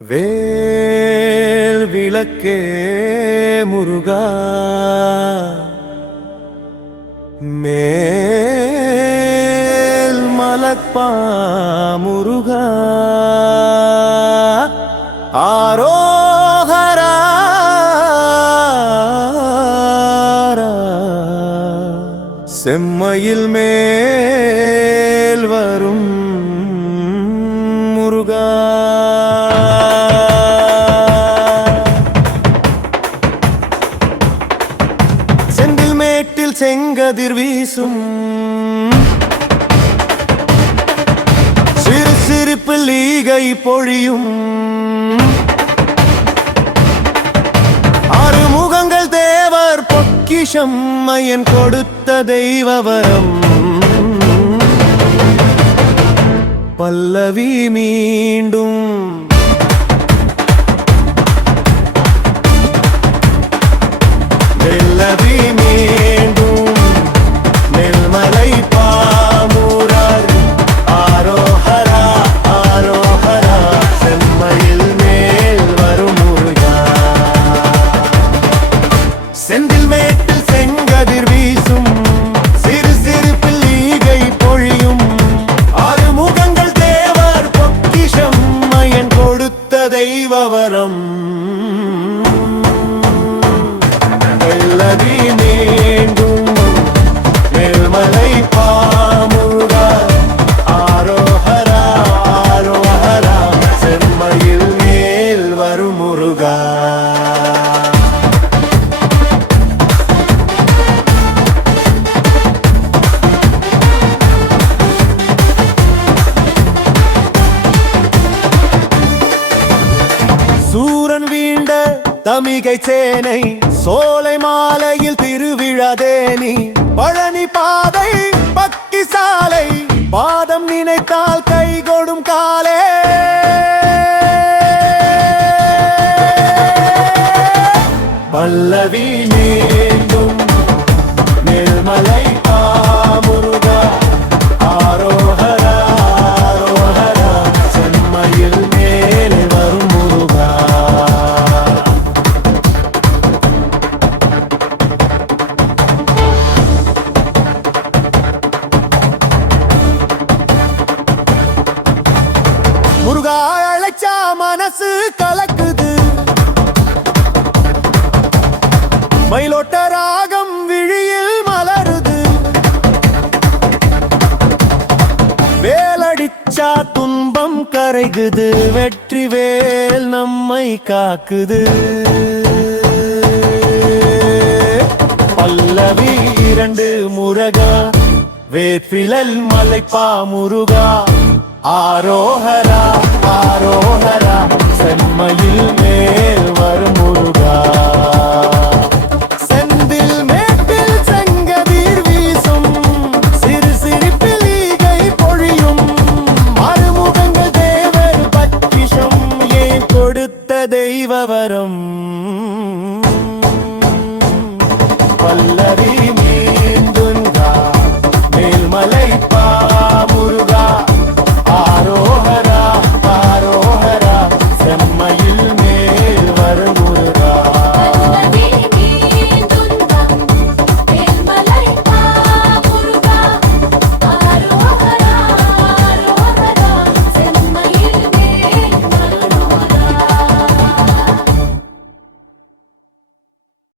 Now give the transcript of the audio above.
வேல் விளக்கே முருகா மேல் மலப்பா முருகா ஆரோஹரா செம்மையில் மேல் வரும் முருகா மேட்டில் செங்கதிர் வீசும் சிறு சிரிப்பில் ஈகை பொழியும் ஆறுமுகங்கள் தேவர் பொக்கிஷம் ஐயன் கொடுத்த தெய்வவரம் பல்லவி மீண்டும் வெல்லவி மீண்டும் நெல்மலை பாமுரார் ஆரோஹரா ஆரோஹரா செம்மையில் மேல் வரும் முருகா செந்தில் மேட்டில் செங்கதிர் வீசும் சிறு சிரிப்பில் ஈகை பொழியும் ஆறுமுகங்கள் தேவர் பொக்கிஷம் ஐயன் கொடுத்த தெய்வவரம் வெல்லவி மீண்டும் மேல்மலை பாமுருகா ஆரோஹரா ஆரோஹரா செம்மையில் மேல் வரும் முருகா சூரன் வீண்ட தமிகை சேனை சோலை மாலையில் திருவிழாதேனி பழனி பாதை பக்கி சாலை பாதம் நினைத்தால் கைகொடும் காலே பல்லவி மீண்டும் நெல்மலை பாமுருகா ஆரோஹரா ஆரோஹரா செம்மையில் மேல் வரும் முருகா முருகா அழைச்சா மனசு கலக்குது மயிலோட்ட ராகம் விழியில் மலருது வேலடிச்சா துன்பம் கரைகுது வெற்றி வேல் நம்மை காக்குது பல்லவி இரண்டு முருகா வேற்பிழல் மலைப்பா முருகா ஆரோஹரா ஆரோஹரா செம்மையில் மேல் வரும் முருகா செந்தில் மேட்டில் செங்கதிர் வீசும் சிறு சிரிப்பில் ஈகை பொழியும் ஆறுமுகங்கள் தேவர் பொக்கிஷம் ஏன் கொடுத்த தெய்வவரம் பல்லவி மீண்டும் மேல்மலை பா